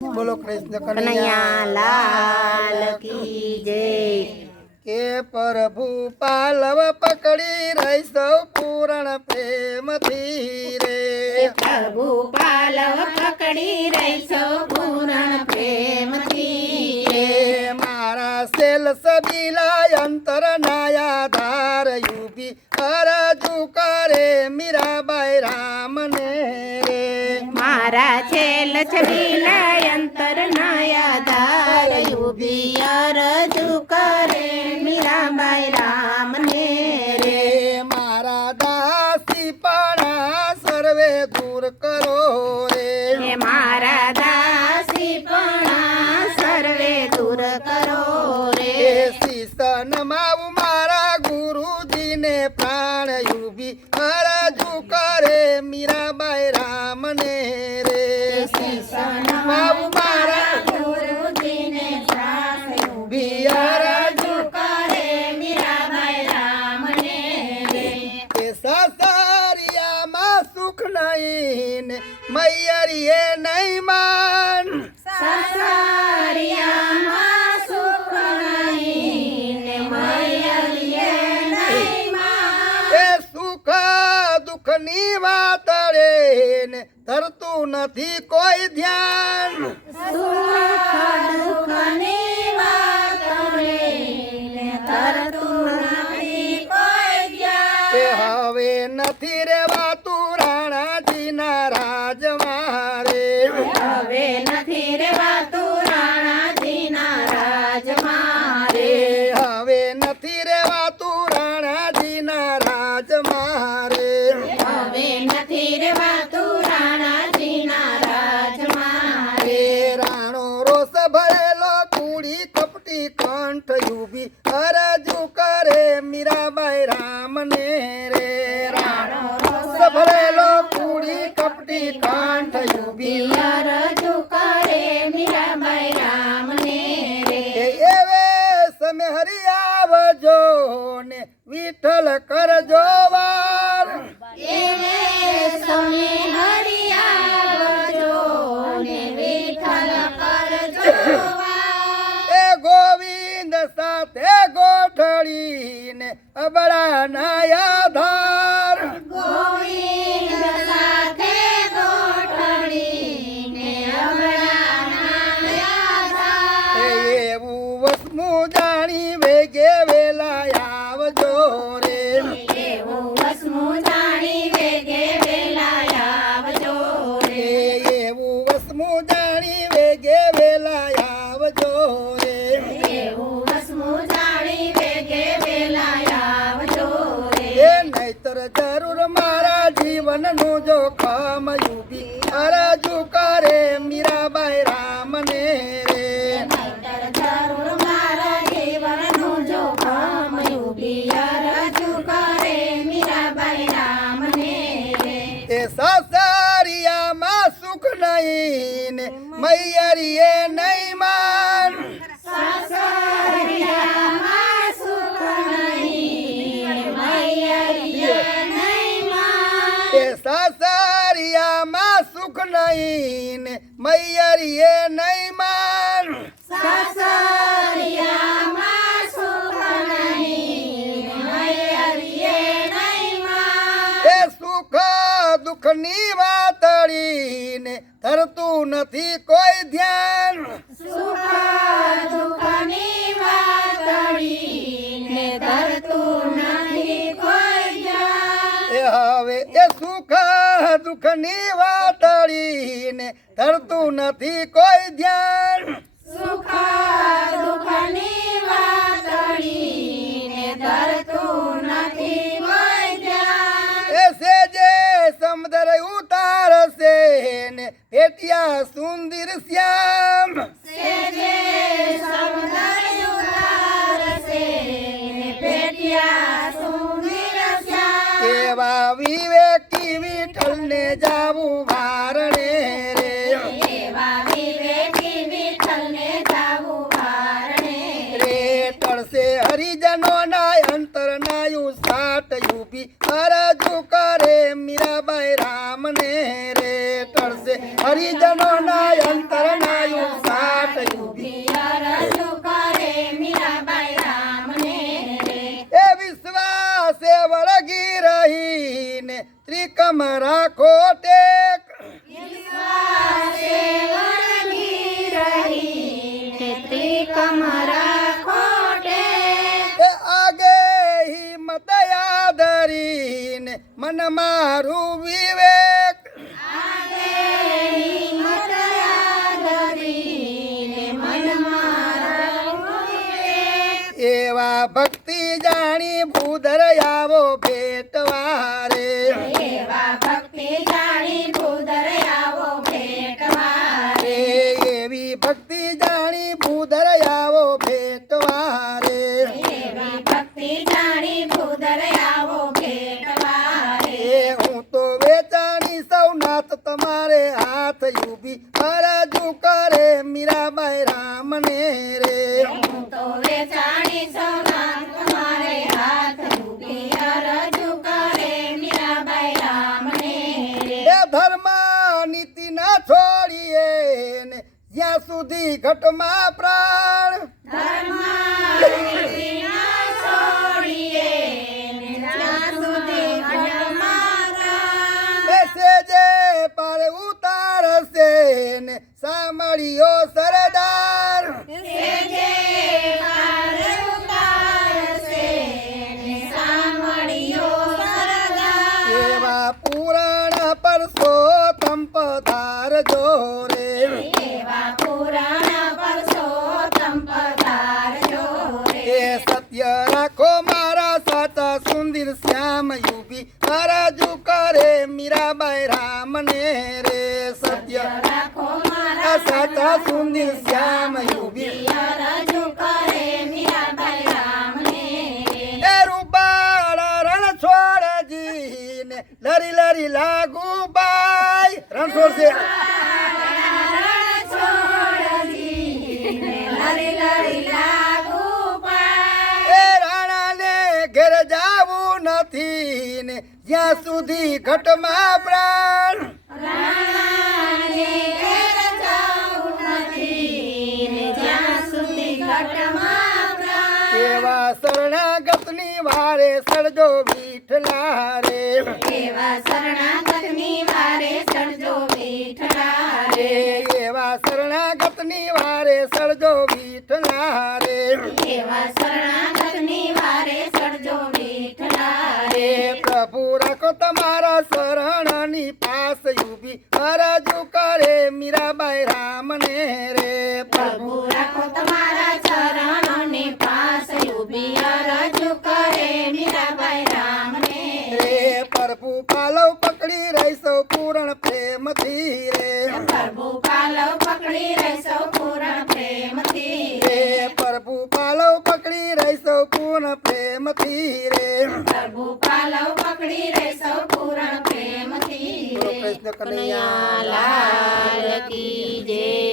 बोलो कृष्ण कन्हैया लाल की जय। के प्रभु पालव पकड़ी रही सौ पूर्ण प्रेम थी रे। प्रभु पालव पकड़ी रही सो पूर्ण प्रेम थी रे। मारा सेल सबीला अंतर नाया धार यूबी अरजू करे मीरा बाई राम ने रे। मारा छेल छबीला अंतर नाया धार युबी अरजू करे मीराबाई राम ने रे। मारा दासी पाणा सर्वे दूर करो रे। मारा दासी पणा सर्वे दूर करो रे। शीसन माऊ मारा गुरुजी ने प्राण युबी अरजू करे मीराबाई राम ने रे। शीसन माऊ मारा गुरुजी ने प्राण युबी अरजू करे मीराबाई राम ने रे। के सासरिया माँ सुख नहीं ने मैयरिए नहीं मान। सासरिया माँ सुख नहीं ने मैयरिए नहीं मां। ए सुख दुख नी वातड़े ने धरતું નથી કોઈ ધ્યાન। સુખ દુઃખ ની વાત ને ધરતું નથી કોઈ એ જ્ઞાન। હવે નથી રેવાતું રાણાજીના રાજમાં રે। હવે નથી રેવાતું રાણાજીના રાજમાં રે। હવે નથી રેવાતું રાણાજીના રાજમાં રે। હવે નથી રેવાતું રાણાજીના રાજમાં રે। રાણો રોષ ભરેલો કુડી કપટી કંઠ યુબી અરજુ કરે મીરાબાઈ રામને રે। રાણો રોષ ભરેલો કુડી કપટી કંઠ યુબી અરજુ કરે મીરાબાઈ રામને રે। એવે સમે હરિ આવજો ને વિઠ્ઠલ કરજો વાર। એવે સમે હરિ આવજો ને વિઠ્ઠલ કરજો વાર। એ ગોવિંદ સાથે ગોઠડી ને અબળા નાયા ધાર। ગોવિંદ સાથે ગોઠડીને અમળાના યાદા। એવું વસમું જાણી વેગે વેલા આવજો રે। એવું વસમું જાણી વેગે વેલા આવજો રે। એવું વસમું જાણી વેગે વેલા આવજો રે। એવું વસમું જાણી વેગે વેલા આવજો રે। એ નહીતર જરૂર મારા જીવનનું જોખમ યુબી અરજુ કરે મીરાબાઈ રામને રે। નહીંતર જરૂર મારા જીવનનું જોખમ યુબી અરજુ કરે મીરાબાઈ રામને રે। એ સાસરિયામાં સુખ નહીં ને મૈયરીએ નહીં માન। સાસરિયામાં સુખ નહીં મૈયરીએ નહીં માન। એ સાસરિયામાં સુખ નહીં ને મૈયરીએ નહીં માન। સાસરિયામાં સુખ નહીં મૈયરીએ નહીં માન। એ સુખ દુઃખની વાતળી ને ધરતું નથી કોઈ ધ્યાન। સુખ દુઃખની વાતળીને ધરતું નથી કોઈ જ્ઞાન। એ હવે એ સુખ દુઃખની વાતળી ને ધરતું નથી કોઈ ધ્યાન। સુખ દુઃખની વાતળીને ધરતું નથી કોઈ જ્ઞાન। એ સેજે સમદર ઉતારશે ને પેટિયા સુંદર શ્યામ। સેજે સમુદર ઉતારશે ને પેટિયા સુંદર શ્યામ। એવા વિવેકી વિઠ્ઠલને જાવું વારણે રે। એવા વિવેકી વિઠ્ઠલને જાવું વારણે રે ટળશે હરિજનોના અંતર નાયું સાટ યુબી અરજુ કરે મીરાબાઈ રામને રે। ટળશે હરિજનોના અંતર નાયું ત્રિકમ રાખો ટેક વિશ્વાસે વળગી રહી ત્રિકમ રાખો ટેક એ આગે હિંમત યાદરીને મન મારું વિવેક આગે હિંમત યાદરીને મન મારું વિવેક એવા ભક્તિ જાણી ભૂધર આવો ભેટવારે એવા ભક્તિ જાણી ભૂધર આવો ભેટવારે એવી ભક્તિ જાણી ભૂધર આવો ભેટવારે એવી ભક્તિ જાણી ભૂધર આવો ભેટવારે એ હું તો વેચાણી સૌનાથ તમારે હાથ યુબી હરજુ કરે મીરાબાઈ રામને રે હું તો વેચાણી સોના તમારે હાથ રૂપી અરજુ કરે મીરાબાઈ રામને રે એ ધર્મ નીતિ ના છોડીએ ને જ્યાં સુધી ઘટમાં પ્રાણ ધર્માની ના છોડીએ ને જ્યાં સુધી ઘટમાં બેસે જે પર ઉતારશે ને સાંભળ્યો સરદાર સેજે પાર ઉતારશે ને સાંભળ્યો સરદાર એવા પુરાણ પરસોત્તમ પધારજો રે એવા પુરાણ પરસોત્તમ પધારજો રે એ સત્ય રાખો મારા સાચા સુંદર શ્યામ યુબી હરજુ કરે મીરાબાઈ રામને રે સત્ય રાખો મારા સાચા સુંદર શ્યામ યુબી અરજુ કરે મીરાબાઈ રામને રે એ રૂપાળા રણ છોડજી ને લરી લરી લાગુ બાઈ રણ છોડશે રણ છોડજીને લરી લરી લાગુ પાય એ રાણાને ઘેર જાવું નથી ને જ્યાં સુધી ઘટમાં પ્રાણ રાણાને ઘેર જાવું નથી ને જ્યાં સુધી ઘટમાં પ્રાણ એવા શરણાગતની વારે સળજો વિઠલા રે એવા શરણાગતની વારે ચડજો વિઠલા રે એવા શરણાગતની વારે સળજો વિઠલા રે એવા શરણાગતની વારે ચડજો વિઠલા રે રે પ્રભુ રાખો તમારા શરણની પાસ યુબી હરજુ કરે મીરાબાઈ રામને રે પ્રભુ રાખો તમારા ચરણોની પાસ ઉભી અરજુ કરે મીરાબાઈ રામને રે પ્રભુ પાલવ પકડી રહીશો પૂર્ણ પ્રેમથી રે પ્રભુ પાલવ પકડી રહેશો પૂર્ણ પ્રેમથી રે પ્રભુ પાલવ પકડી રહીશો પૂર્ણ પ્રેમથી રે પ્રભુ પાલવ પકડી રહેશો પૂર્ણ પ્રેમથી બોલો કૃષ્ણ કનૈયા લાલ કી જય